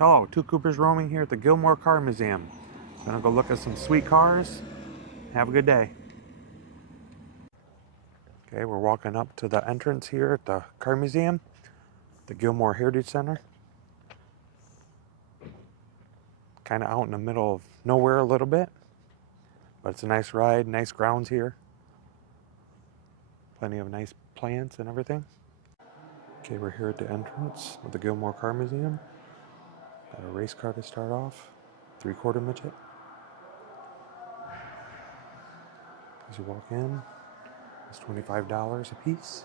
Hello, two Coopers roaming here at the Gilmore Car Museum. Gonna go look at some sweet cars. Have a good day. Okay, we're walking up to the entrance here at the car museum, the Gilmore Heritage Center. Kind of out in the middle of nowhere a little bit, but it's a nice ride, nice grounds here. Plenty of nice plants and everything. Okay, we're here at the entrance of the Gilmore Car Museum. Got a race car to start off, 3/4 midget. As you walk in, it's $25 a piece.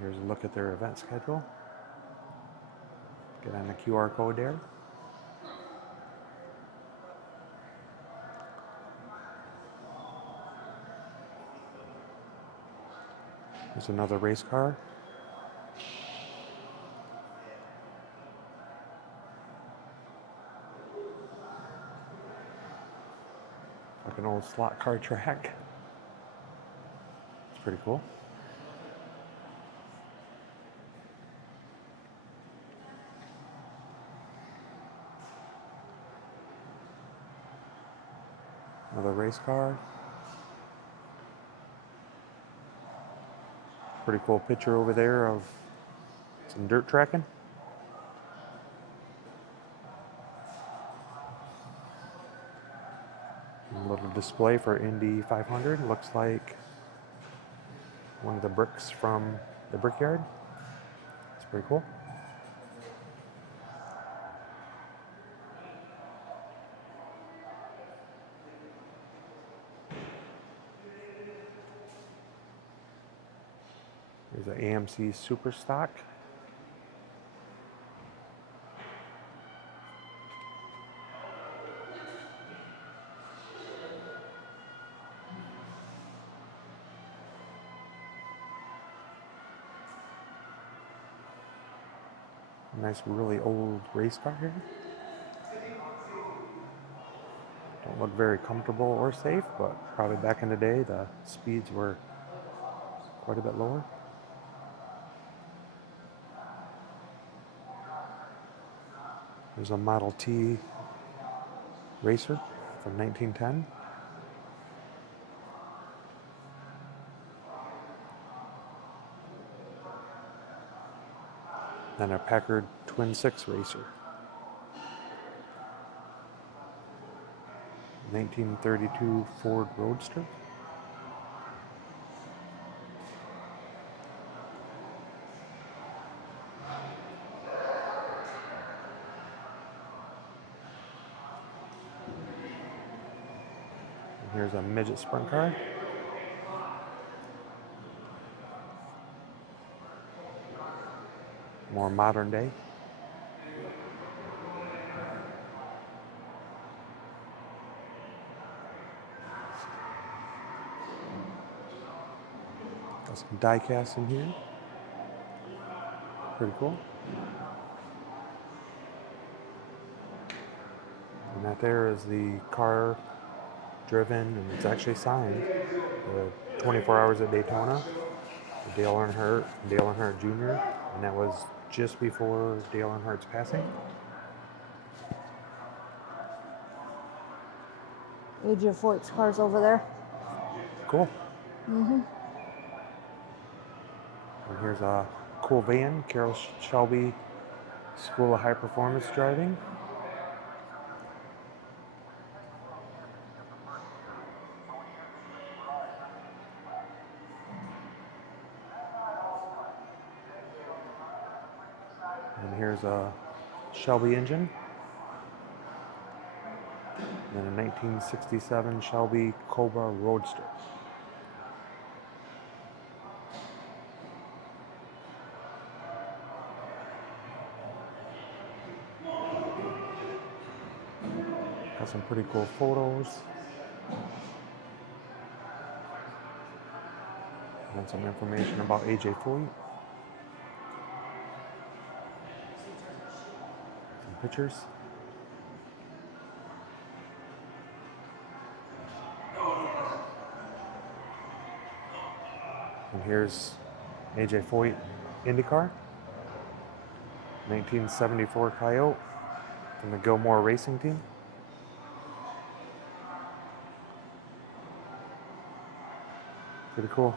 Here's a look at their event schedule. Get on the QR code there. There's another race car. Like an old slot car track. It's pretty cool. Another race car. Pretty cool picture over there of some dirt tracking. A little display for Indy 500. Looks like one of the bricks from the brickyard. It's pretty cool. There's an AMC Super Stock. A nice, really old race car here. Don't look very comfortable or safe, but probably back in the day the speeds were quite a bit lower. There's a Model T racer from 1910. Then a Packard Twin Six racer. 1932 Ford Roadster. And here's a midget sprint car. More modern day. Got some die casts in here. Pretty cool. And that there is the car driven, and it's actually signed. 24 Hours at Daytona. Dale Earnhardt Jr., and that was just before Dale Earnhardt's passing. AJ Foyt's car's over there. Cool. And here's a cool van, Carroll Shelby School of High Performance Driving. And here's a Shelby engine. And a 1967 Shelby Cobra Roadster. Got some pretty cool photos. And some information about AJ Foyt. Some pictures. And here's AJ Foyt IndyCar. 1974 Coyote from the Gilmore Racing Team. Pretty cool.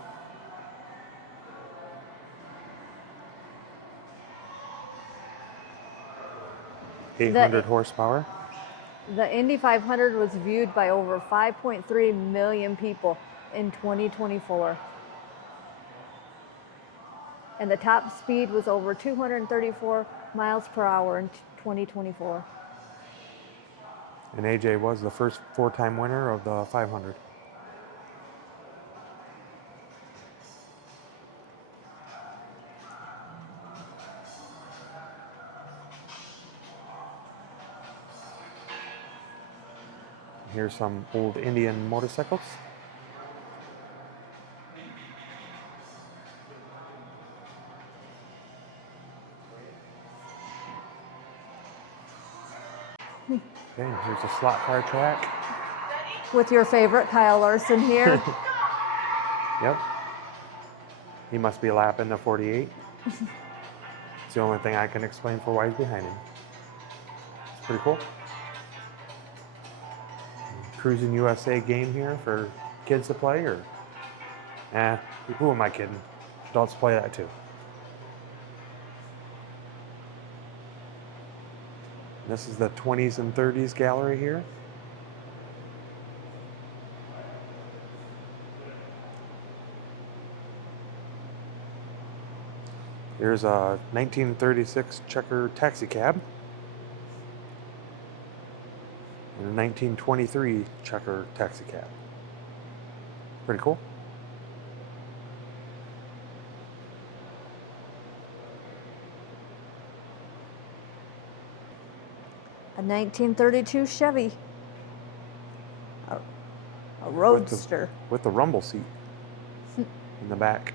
800 horsepower. The Indy 500 was viewed by over 5.3 million people in 2024. And the top speed was over 234 miles per hour in 2024. And AJ was the first four-time winner of the 500. Here's some old Indian motorcycles. Okay, here's a slot car track. With your favorite Kyle Larson here. Yep. He must be lapping the 48. It's the only thing I can explain for why he's behind him. It's pretty cool. Cruising USA game here for kids to play, or who am I kidding? Adults play that too. This is the 20s and 30s gallery here. Here's a 1936 checker taxi cab. And a 1923 checker taxi cab. Pretty cool. A 1932 Chevy. A roadster. With the rumble seat in the back.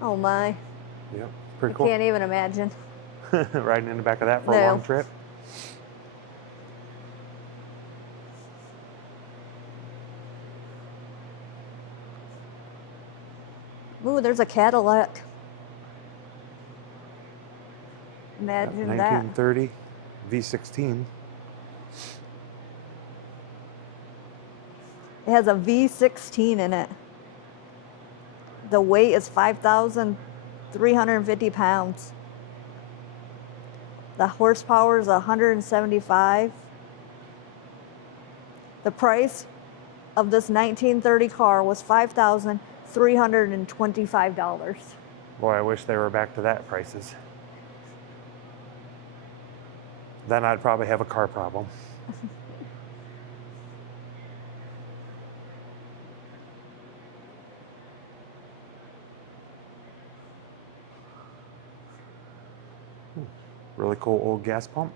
Oh my. Yep, pretty cool. I can't even imagine. Riding in the back of that for a long trip. Ooh, there's a Cadillac. Imagine that. 1930 V16. It has a V16 in it. The weight is 5,350 pounds. The horsepower is 175. The price of this 1930 car was $5,325. Boy, I wish they were back to that prices. Then I'd probably have a car problem. Really cool old gas pump.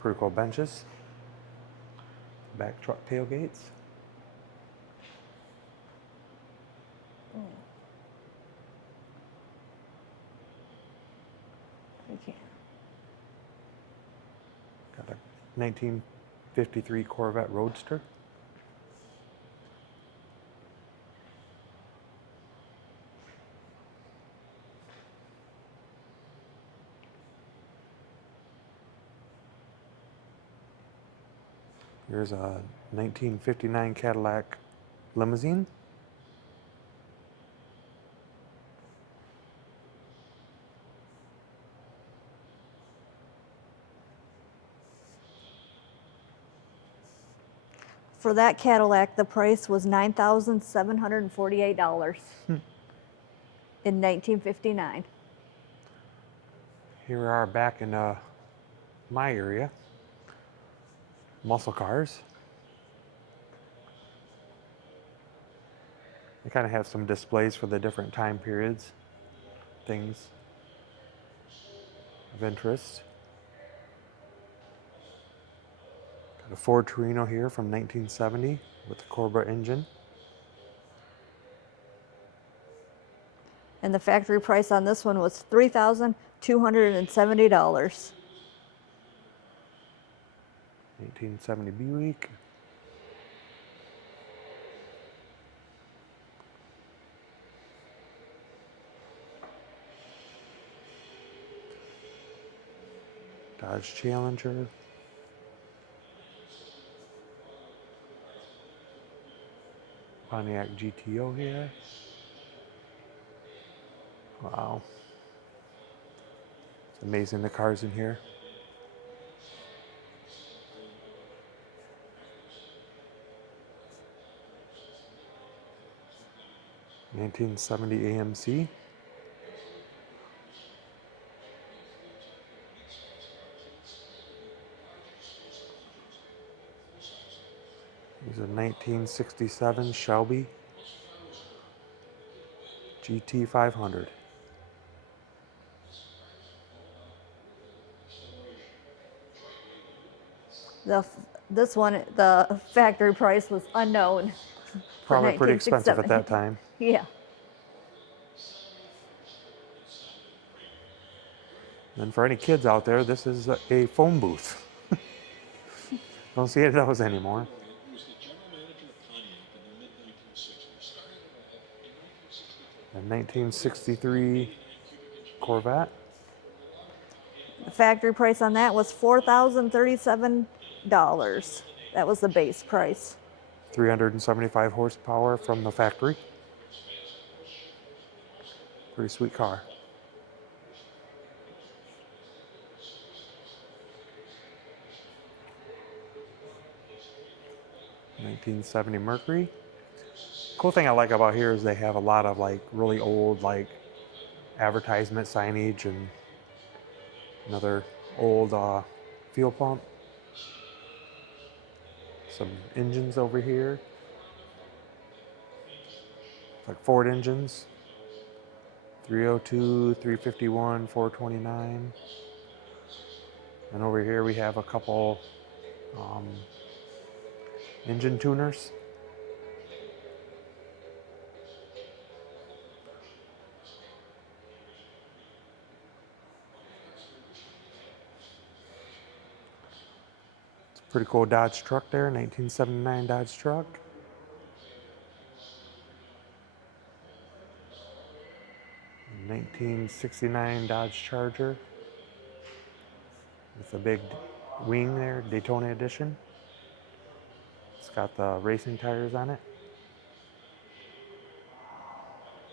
Pretty cool benches. Back truck tailgates. Okay. Got a 1953 Corvette Roadster. Here's a 1959 Cadillac limousine. For that Cadillac, the price was $9,748 in 1959. Here we are back in my area. Muscle cars. They kind of have some displays for the different time periods, things of interest. Got a Ford Torino here from 1970 with the Cobra engine. And the factory price on this one was $3,270. 1870 Buick. Dodge Challenger. Pontiac GTO here. Wow. It's amazing the cars in here. (1970) AMC. These are 1967 Shelby GT500. This one, the factory price was unknown. For Probably pretty expensive at 1967. that time. Yeah. And for any kids out there, this is a phone booth. Don't see those anymore. A 1963 Corvette. The factory price on that was $4,037. That was the base price. 375 horsepower from the factory. Pretty sweet car. (1970) Mercury. Cool thing I like about here is they have a lot of like really old like advertisement signage and another old fuel pump. Some engines over here. Like Ford engines. 302, 351, 429. And over here we have a couple engine tuners. It's a pretty cool Dodge truck there, 1979 Dodge truck. (1969) Dodge Charger with a big wing there, Daytona edition. It's got the racing tires on it.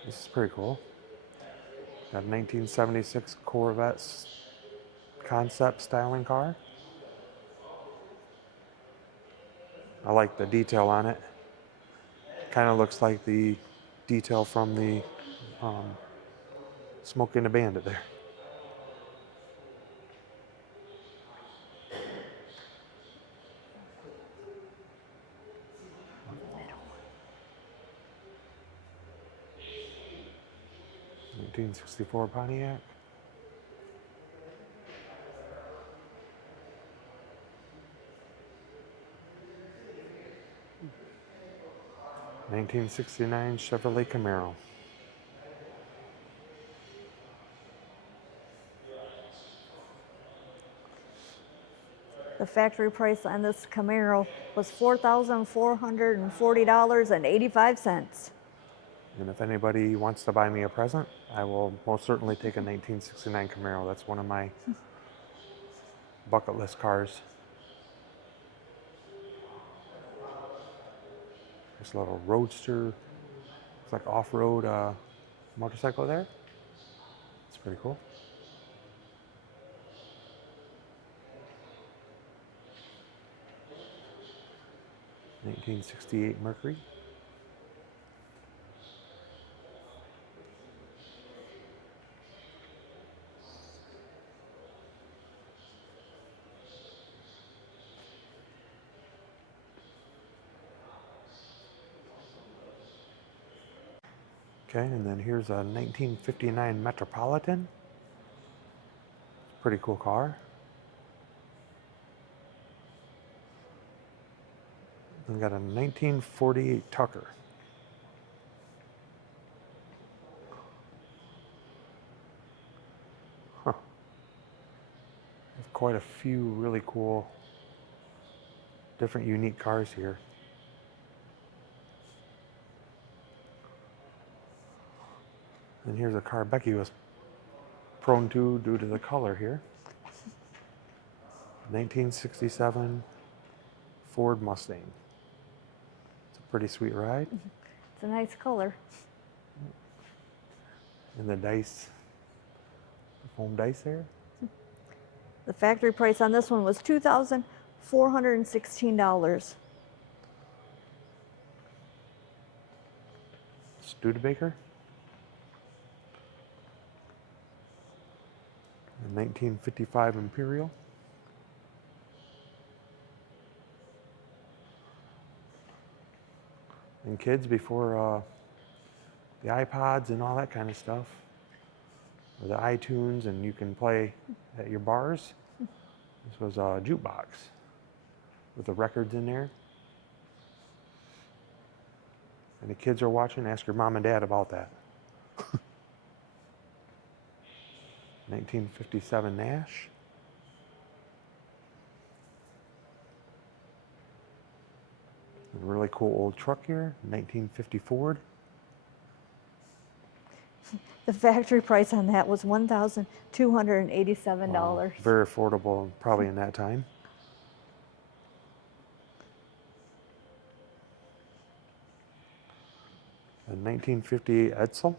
This is pretty cool. Got a 1976 Corvette concept styling car. I like the detail on it. Kind of looks like the detail from the Smoking the Bandit there. (1964) Pontiac. (1969) Chevrolet Camaro. The factory price on this Camaro was $4,440.85. And if anybody wants to buy me a present, I will most certainly take a 1969 Camaro. That's one of my bucket list cars. This little roadster. It's like off-road motorcycle there. It's pretty cool. (1968) Mercury. Okay, and then here's a 1959 Metropolitan. Pretty cool car. We got a 1948 Tucker. quite a few really cool, different, unique cars here. And here's a car Becky was prone to due to the color here. 1967 Ford Mustang. It's a pretty sweet ride. It's a nice color. And the dice, the foam dice there. The factory price on this one was $2,416. Studebaker. A 1955 Imperial. And kids, before the iPods and all that kind of stuff, or the iTunes, and you can play at your bars. This was a jukebox with the records in there. And the kids are watching, ask your mom and dad about that. 1957 Nash. A really cool old truck here, 1950 Ford. The factory price on that was $1,287. Very affordable, probably in that time. A 1958 Edsel.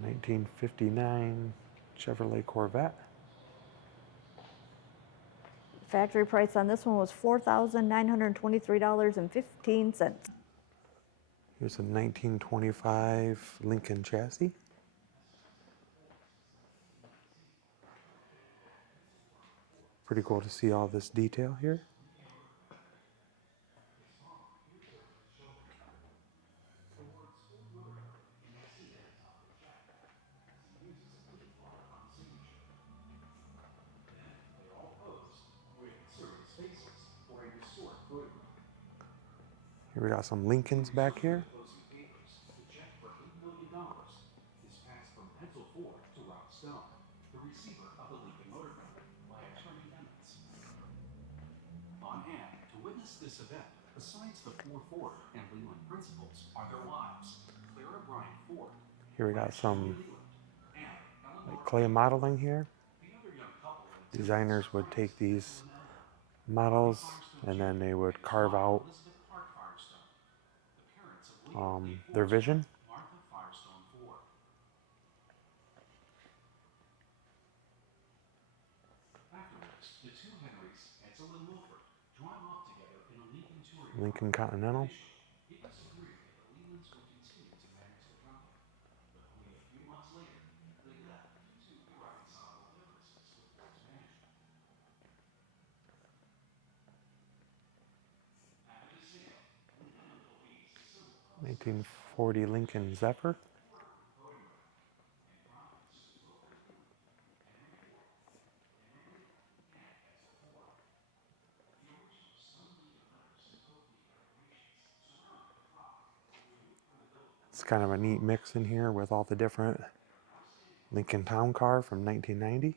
A 1959 Chevrolet Corvette. Factory price on this one was $4,923.15. Here's a 1925 Lincoln chassis. Pretty cool to see all this detail here. Here we got some Lincolns back here. On hand to witness this event, besides the four Ford and Leland principals, are their wives, Clara Bryant Ford. Here we got some like clay modeling here. Designers would take these models and then they would carve out their vision. Lincoln Continental. (1940) Lincoln Zephyr. It's kind of a neat mix in here with all the different Lincoln Town Car from 1990.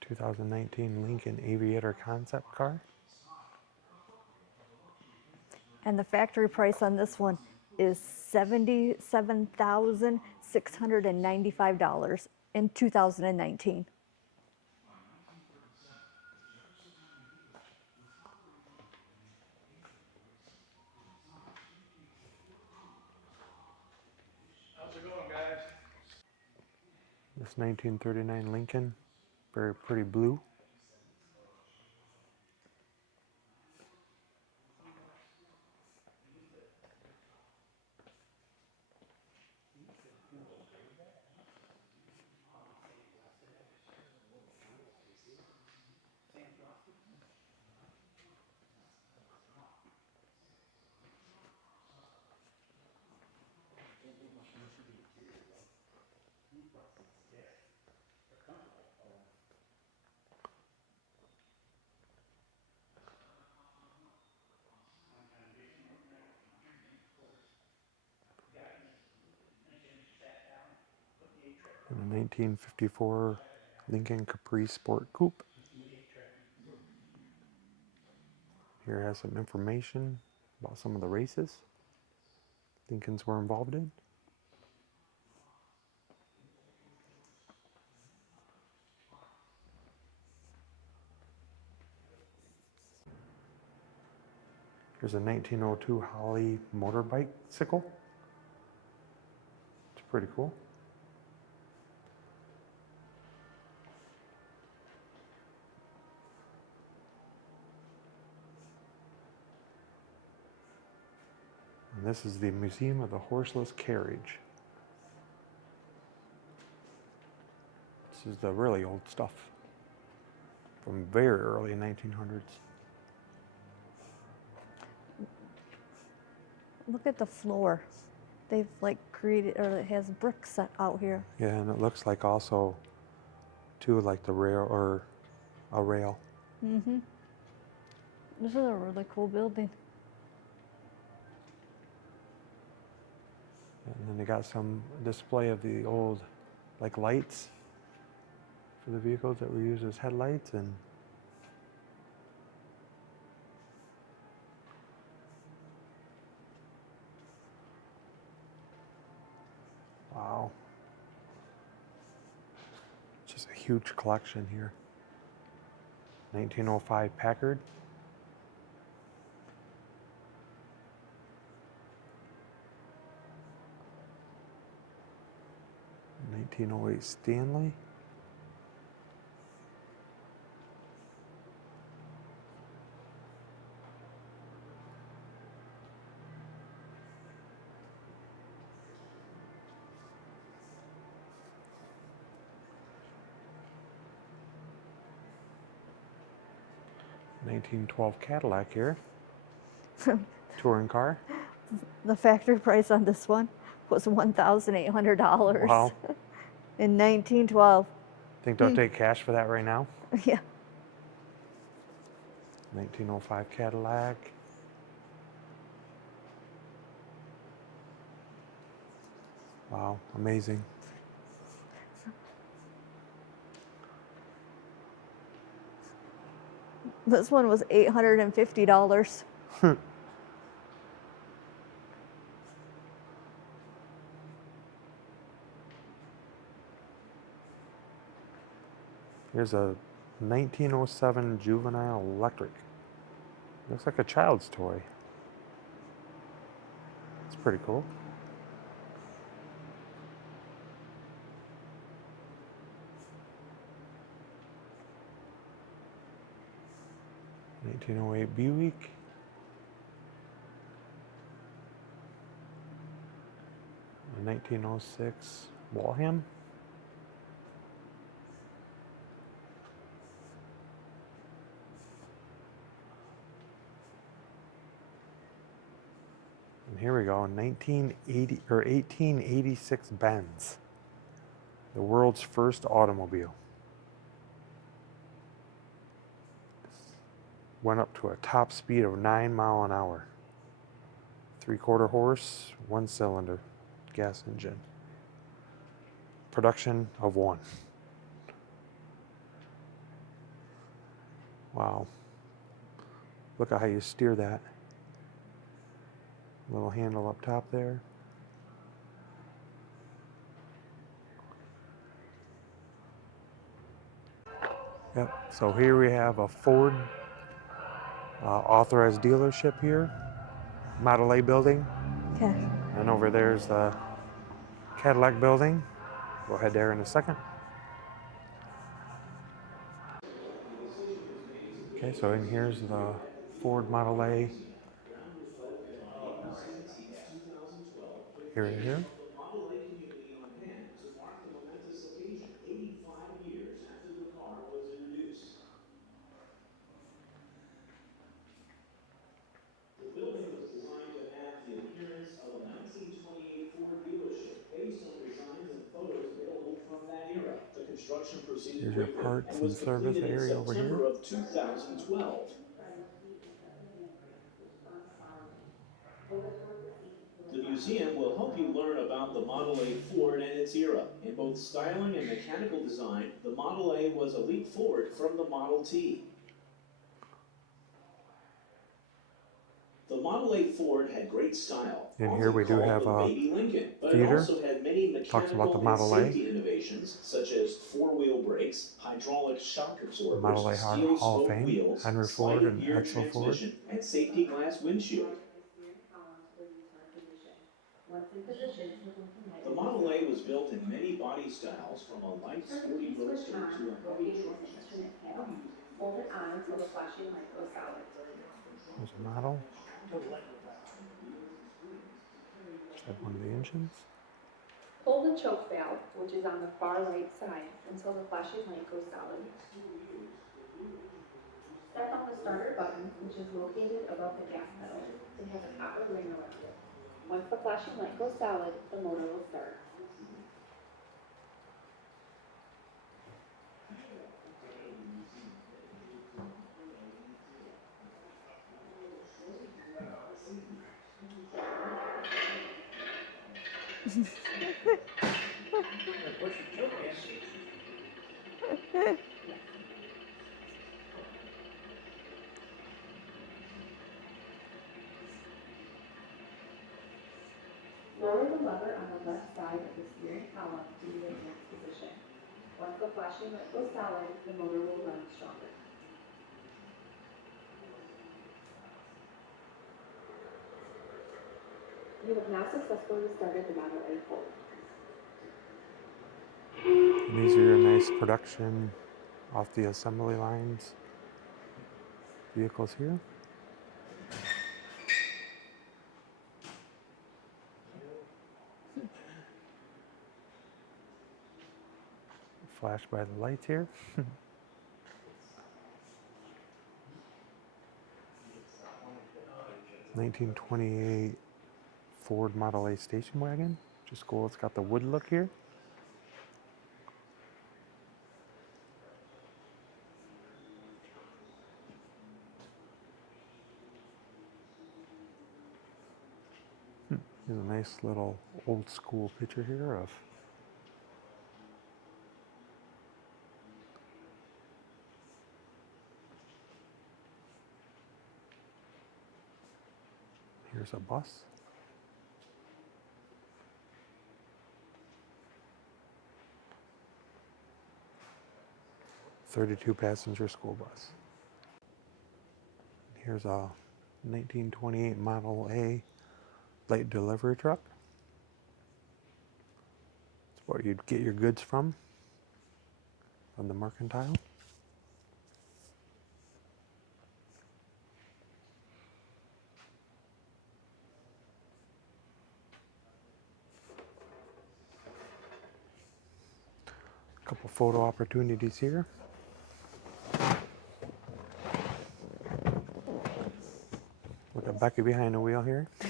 (2019) Lincoln Aviator concept car. And the factory price on this one is $77,695 in 2019. How's it going, guys? This 1939 Lincoln, very pretty blue. And a 1954 Lincoln Capri Sport Coupe. Here has some information about some of the races Lincolns were involved in. Here's a 1902 Holly motorbike sickle. It's pretty cool. And this is the Museum of the Horseless Carriage. This is the really old stuff from very early 1900s. Look at the floor. They've like created, or it has bricks set out here. Yeah, and it looks like also, too, like the rail or a rail. Mm-hmm. This is a really cool building. And then they got some display of the old, like, lights for the vehicles that were used as headlights. And wow, just a huge collection here. 1905 Packard. 1908 Stanley. (1912) Cadillac here. Touring car. The factory price on this one was $1,800 Wow. in 1912. Think they'll take cash for that right now? Yeah. 1905 Cadillac. Wow, amazing. This one was $850. Here's a 1907 Juvenile Electric. Looks like a child's toy. It's pretty cool. (1908) Buick. A 1906 Waltham. And here we go, 1980 or 1886 Benz, the world's first automobile. Went up to a top speed of 9 miles an hour. 3/4 horse, 1 cylinder, gas engine. Production of 1. Wow. Look at how you steer that. Little handle up top there. Yep, so here we have a Ford authorized dealership here, Model A building. Okay. And over there's the Cadillac building. We'll head there in a second. Okay, so in here's the Ford Model A. Here. construction proceeded Here's your quickly parts and and was service completed in area over here. September of 2012. The museum will help you learn about the Model A Ford and its era. In both styling and mechanical design, the Model A was a leap forward from the Model T. The Model A Ford had great style, And here often we do called have the a Baby Lincoln, but it theater. also had many Talks about the mechanical and Model A. safety innovations, such as four-wheel brakes, hydraulic shock absorbers, Model A steel Hall of spoke Fame. wheels, Henry Ford sliding and gear Edsel Ford. transmission, and safety glass windshield. The Model A was built in many body styles, from a light sporty roadster to a heavy truck chassis. Hold it on until the flashing light goes solid. There's a model. That's one of the engines. Pull the choke valve, which is on the far right side, until the flashing light goes solid. Step on the starter button, which is located above the gas pedal. It has a copper ring around it. Once the flashing light goes solid, the motor will start. Lower the lever on the left side of the steering column to the advanced position. Once the flashing light goes solid, the motor will run stronger. You have now successfully started the Model A Ford. And these are your nice production off the assembly lines vehicles here. Flashed by the lights here. 1928 Ford Model A station wagon. Just cool. It's got the wood look here. There's a nice little old school picture here of here's a bus. 32 passenger school bus. Here's a 1928 Model A light delivery truck. It's where you'd get your goods from the mercantile. A couple photo opportunities here. Look at Becky behind the wheel here. I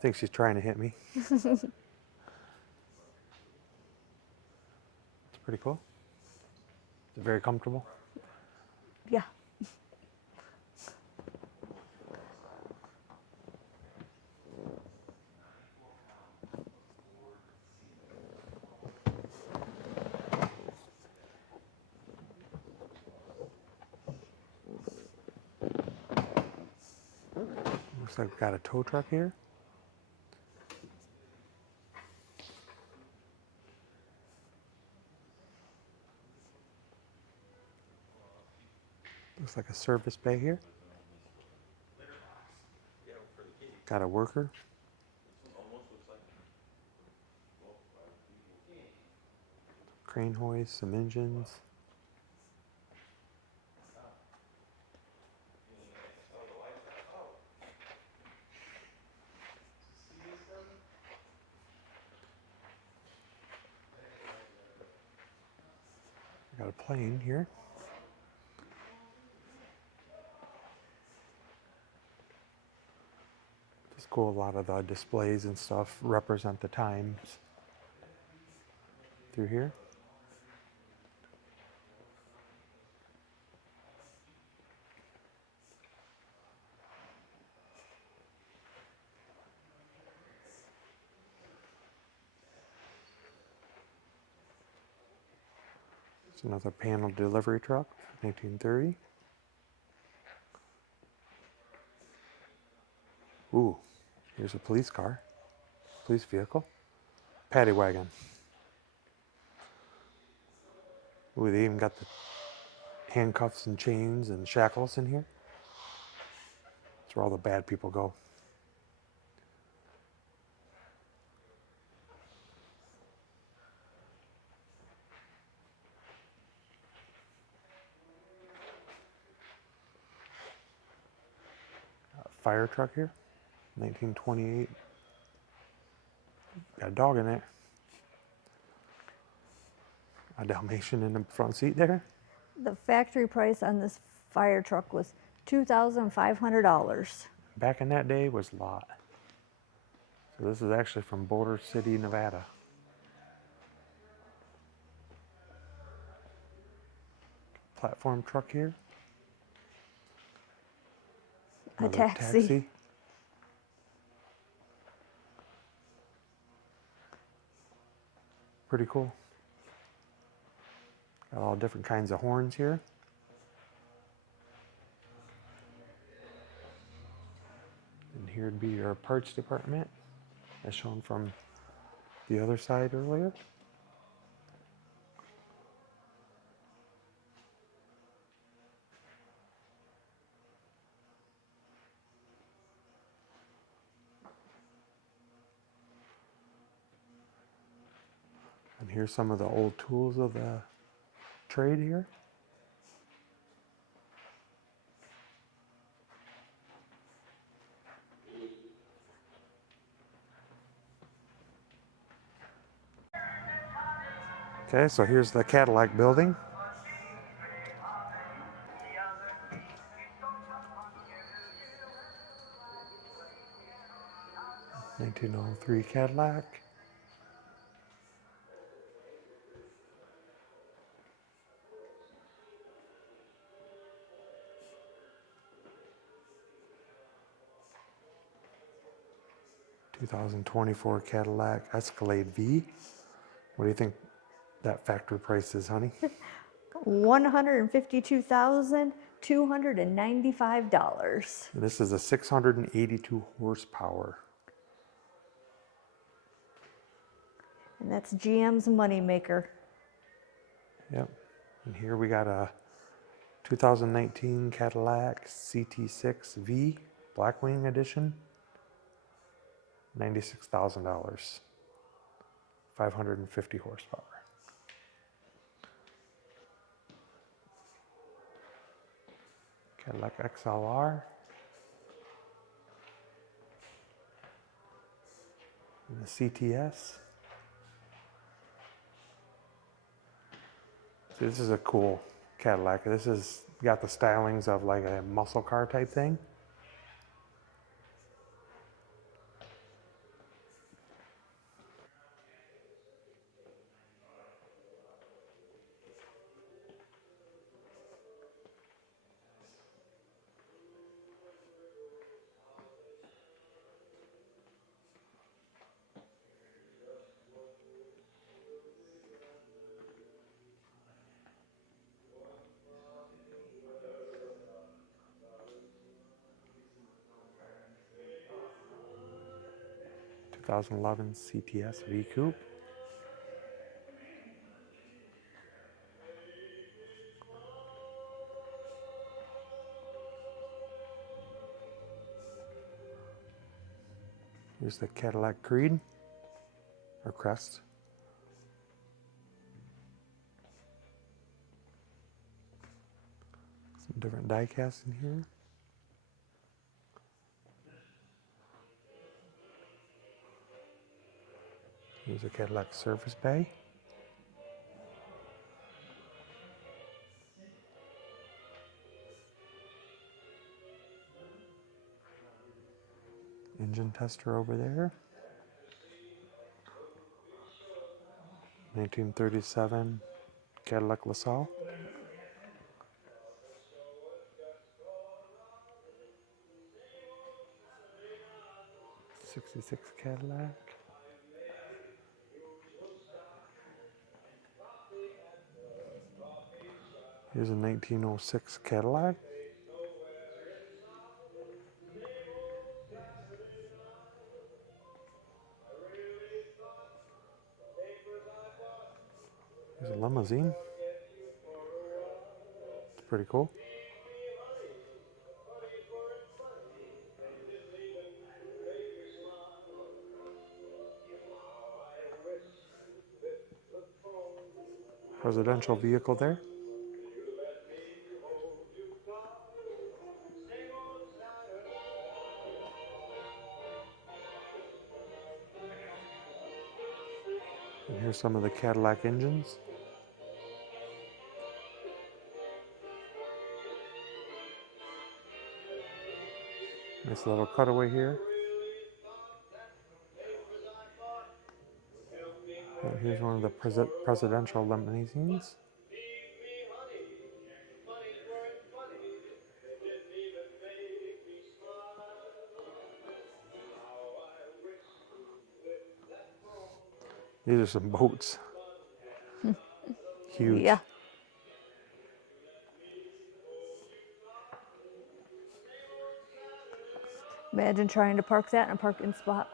think she's trying to hit me. It's pretty cool. It's very comfortable. Yeah. Looks like we've got a tow truck here. Looks like a service bay here. Got a worker. Crane hoist, some engines. Got a plane here. Just cool. A lot of the displays and stuff represent the times through here. It's another panel delivery truck, 1930. Ooh, here's a police car, police vehicle, paddy wagon. Ooh, they even got the handcuffs and chains and shackles in here. That's where all the bad people go. Fire truck here, 1928. Got a dog in it. A Dalmatian in the front seat there. The factory price on this fire truck was $2,500. Back in that day was a lot. So this is actually from Boulder City, Nevada. Platform truck here. A taxi. Pretty cool. Got all different kinds of horns here. And here'd be your parts department, as shown from the other side earlier. And here's some of the old tools of the trade here. Okay, so here's the Cadillac building. (1903) Cadillac. (2024) Cadillac Escalade V. What do you think that factory price is, honey? $152,295. This is a 682 horsepower. And that's GM's moneymaker. Yep. And here we got a 2019 Cadillac CT6V Blackwing Edition. $96,000. 550 horsepower. Cadillac XLR. And the CTS. See, this is a cool Cadillac. This is got the stylings of like a muscle car type thing. (2011) CTS V Coupe. Here's the Cadillac Creed, or Crest. Some different die casts in here. Here's a Cadillac service bay. Engine tester over there. 1937 Cadillac LaSalle. 66 Cadillac. Here's a 1906 Cadillac. Here's a limousine. It's pretty cool. Presidential vehicle there. And here's some of the Cadillac engines. Nice little cutaway here. And here's one of the presidential limousines. These are some boats. Huge. Yeah. Imagine trying to park that in a parking spot.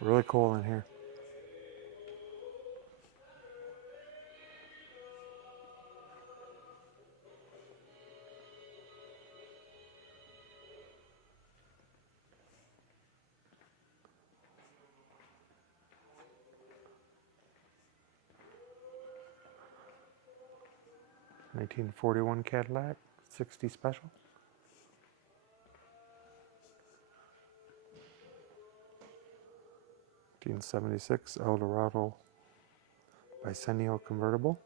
Really cool in here. (1941) Cadillac 60 Special. (1976) Eldorado Bicentennial Convertible.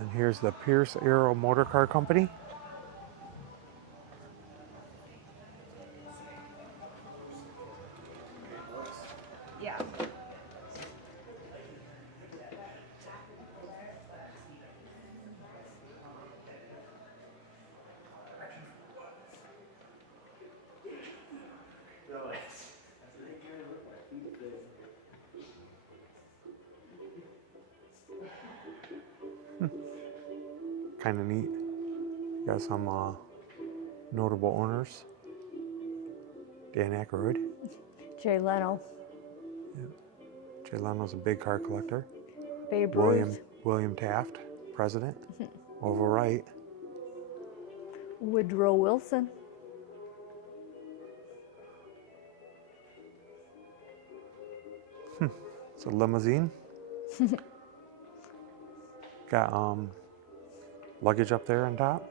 And here's the Pierce Arrow Motor Car Company. Yeah. Kind of neat. Got some notable owners. Dan Aykroyd. Jay Leno. Jay Leno's a big car collector. Babe Ruth. William Taft, president. Over right. Woodrow Wilson. It's a limousine. Got luggage up there on top.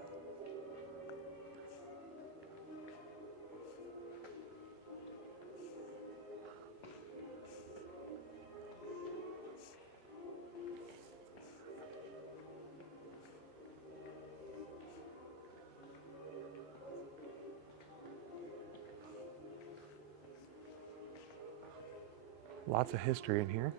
Lots of history in here.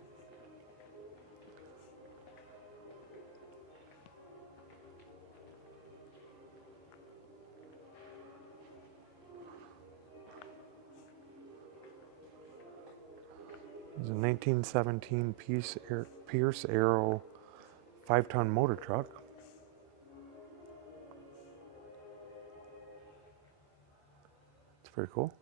There's a 1917 Pierce Arrow 5-ton motor truck. It's pretty cool.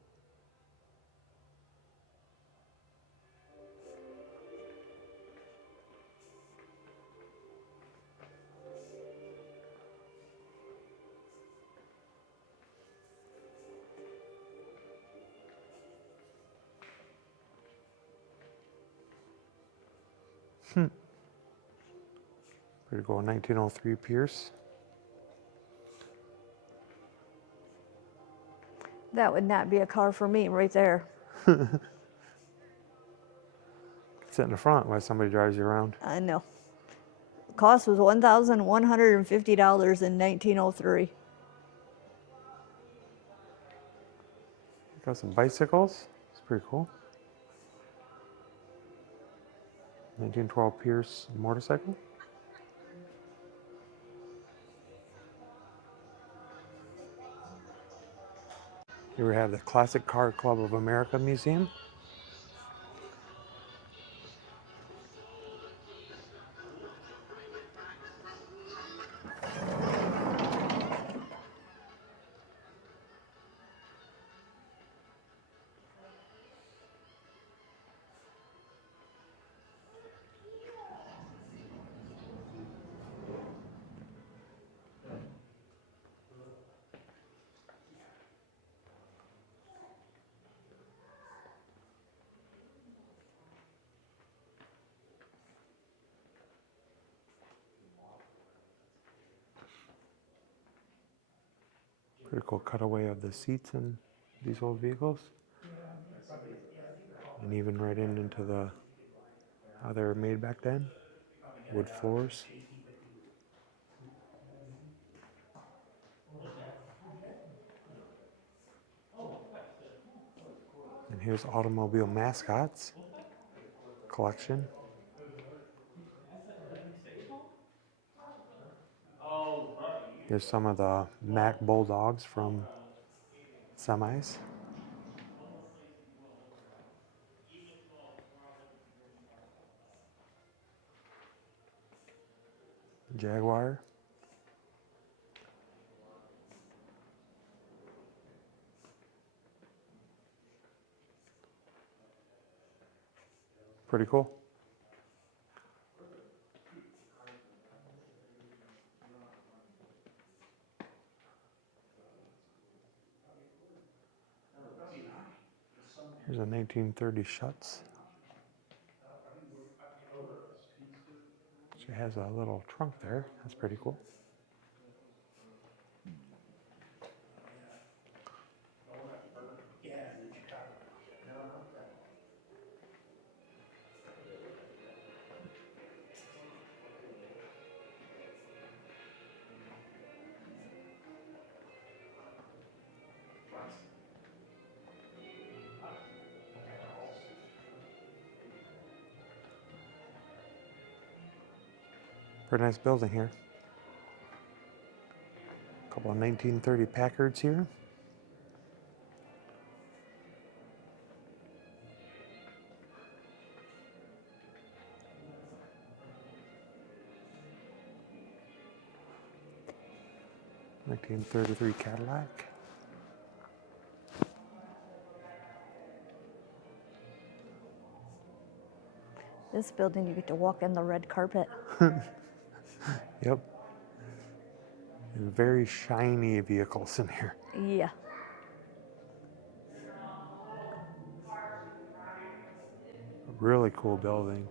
Pretty cool. 1903 Pierce. That would not be a car for me right there. Sit in the front while somebody drives you around. I know. The cost was $1,150 in 1903. Got some bicycles. It's pretty cool. 1912 Pierce motorcycle. Here we have the Classic Car Club of America Museum. Pretty cool cutaway of the seats in these old vehicles. And even right into the how they were made back then. Wood floors. And here's automobile mascots collection. Here's some of the Mack Bulldogs from semis. Jaguar. Pretty cool. Here's a 1930 Schutz. She has a little trunk there. That's pretty cool. Pretty nice building here. A couple of 1930 Packards here. (1933) Cadillac. This building, you get to walk on the red carpet. Yep. And very shiny vehicles in here. Yeah. Really cool building.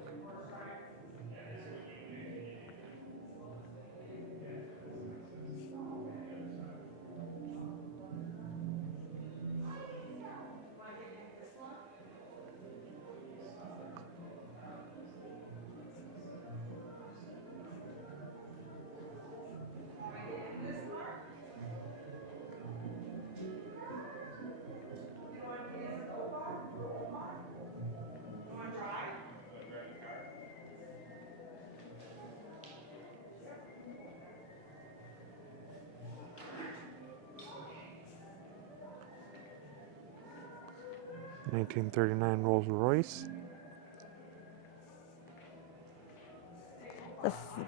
(1939) Rolls Royce.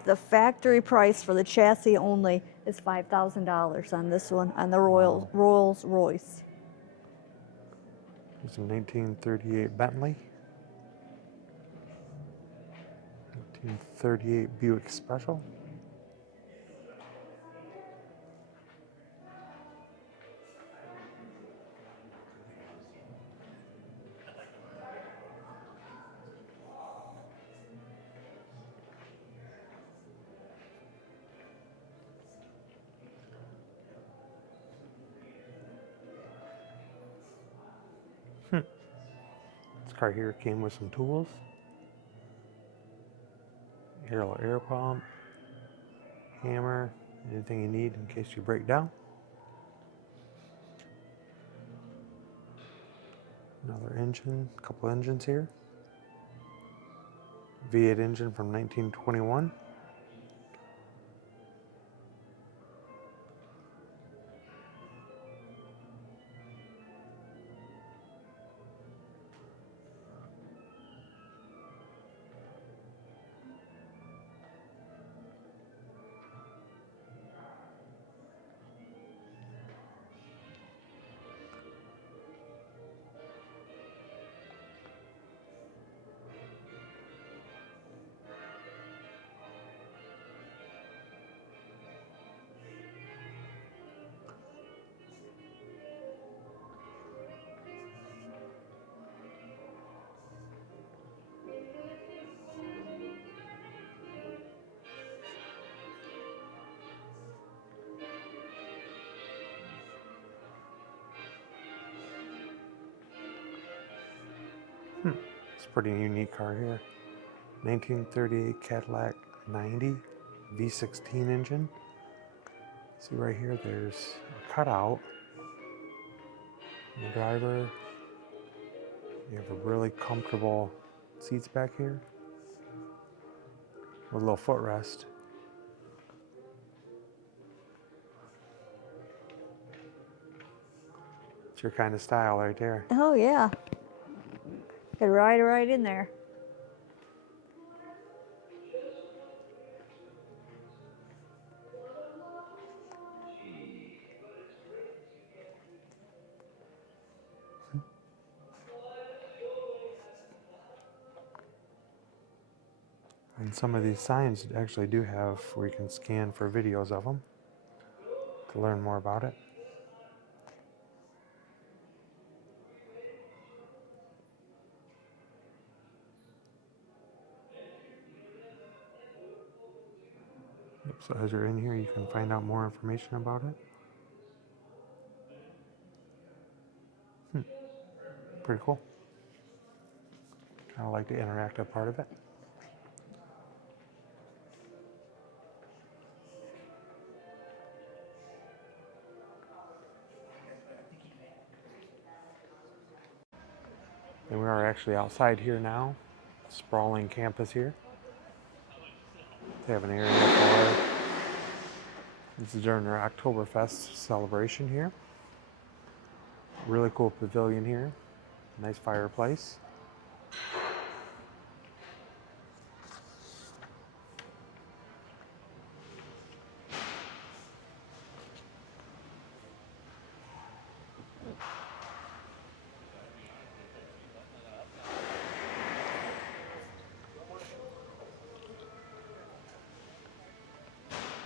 The factory price for the chassis only is $5,000 on this one, on the Rolls Royce. Here's a 1938 Bentley. 1938 Buick Special. This car here came with some tools. air pump, hammer, anything you need in case you break down. Another engine, a couple engines here. V8 engine from 1921. It's a pretty unique car here. 1938 Cadillac 90 V16 engine. See right here, there's a cutout. The driver. You have a really comfortable seats back here with a little footrest. It's your kind of style right there. Oh yeah. Could ride right in there. And some of these signs actually do have where you can scan for videos of them to learn more about it. So as you're in here, you can find out more information about it. Pretty cool. I like the interactive part of it. And we are actually outside here now. Sprawling campus here. They have an area for, this is during their Oktoberfest celebration here. Really cool pavilion here. Nice fireplace.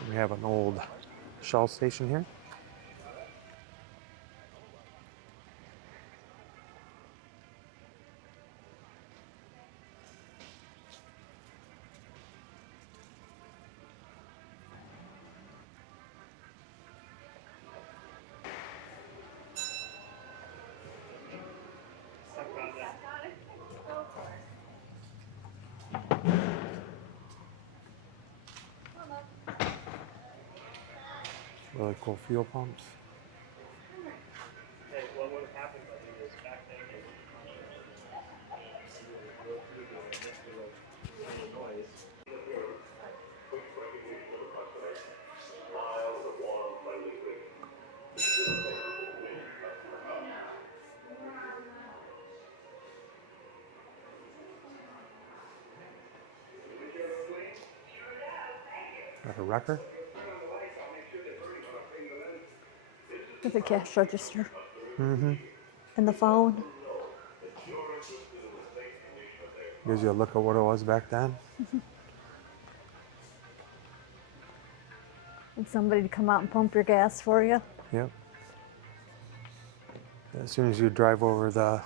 We have an old Shell station here. Really cool fuel pumps. Got a wrecker. With a cash register. Mm-hmm. And the phone. Gives you a look at what it was back then. And somebody to come out and pump your gas for you. Yep. As soon as you drive over the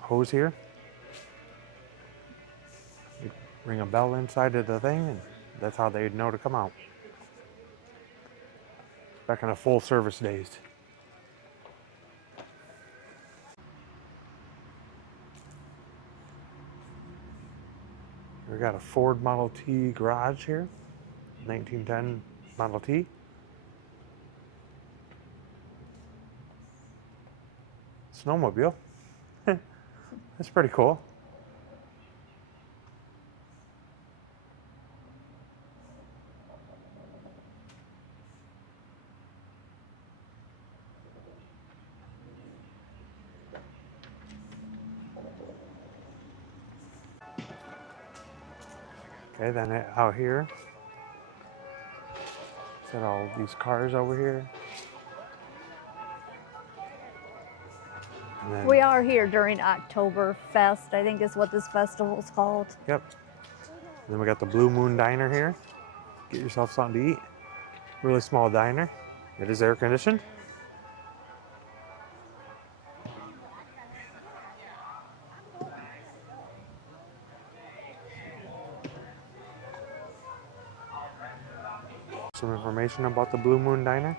hose here, you ring a bell inside of the thing, and that's how they'd know to come out. Back in the full service days. We got a Ford Model T garage here, 1910 Model T. Snowmobile. That's pretty cool. Okay, then out here, got all these cars over here. And then, We are here during Oktoberfest, I think is what this festival's called. Yep. Then we got the Blue Moon Diner here. Get yourself something to eat. Really small diner. It is air conditioned. Some information about the Blue Moon Diner.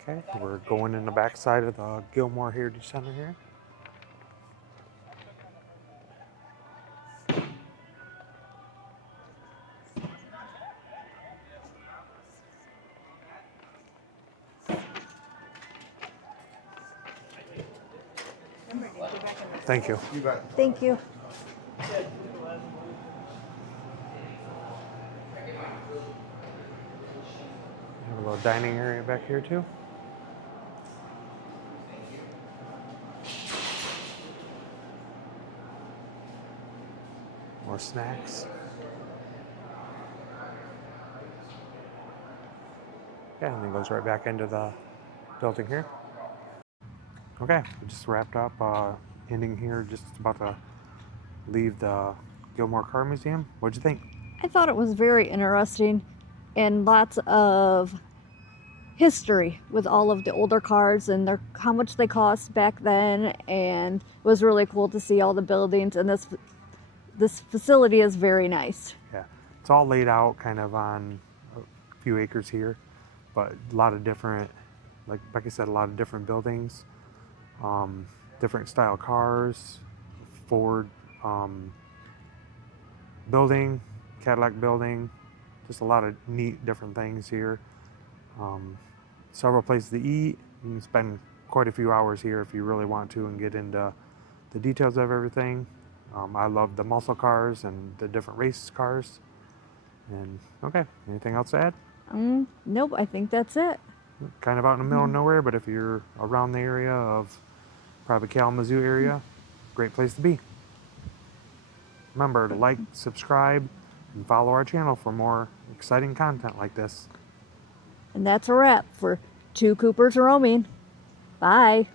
Okay, we're going in the back side of the Gilmore Heritage Center here. Thank you. You bet. Thank you. Have a little dining area back here too. More snacks. Yeah, and then goes right back into the building here. Okay, we just wrapped up, ending here, just about to leave the Gilmore Car Museum. What'd you think? I thought it was very interesting and lots of history with all of the older cars and how much they cost back then, and it was really cool to see all the buildings, and this facility is very nice. Yeah, it's all laid out kind of on a few acres here, but a lot of different, like Becky said, a lot of different buildings, different style cars, Ford building, Cadillac building, just a lot of neat different things here. Several places to eat. You can spend quite a few hours here if you really want to and get into the details of everything. I love the muscle cars and the different race cars. And okay, anything else to add? Nope, I think that's it. Kind of out in the middle of nowhere, but if you're around the area of probably Kalamazoo area, great place to be. Remember to like, subscribe, and follow our channel for more exciting content like this. And that's a wrap for Two Coopers Roaming. Bye.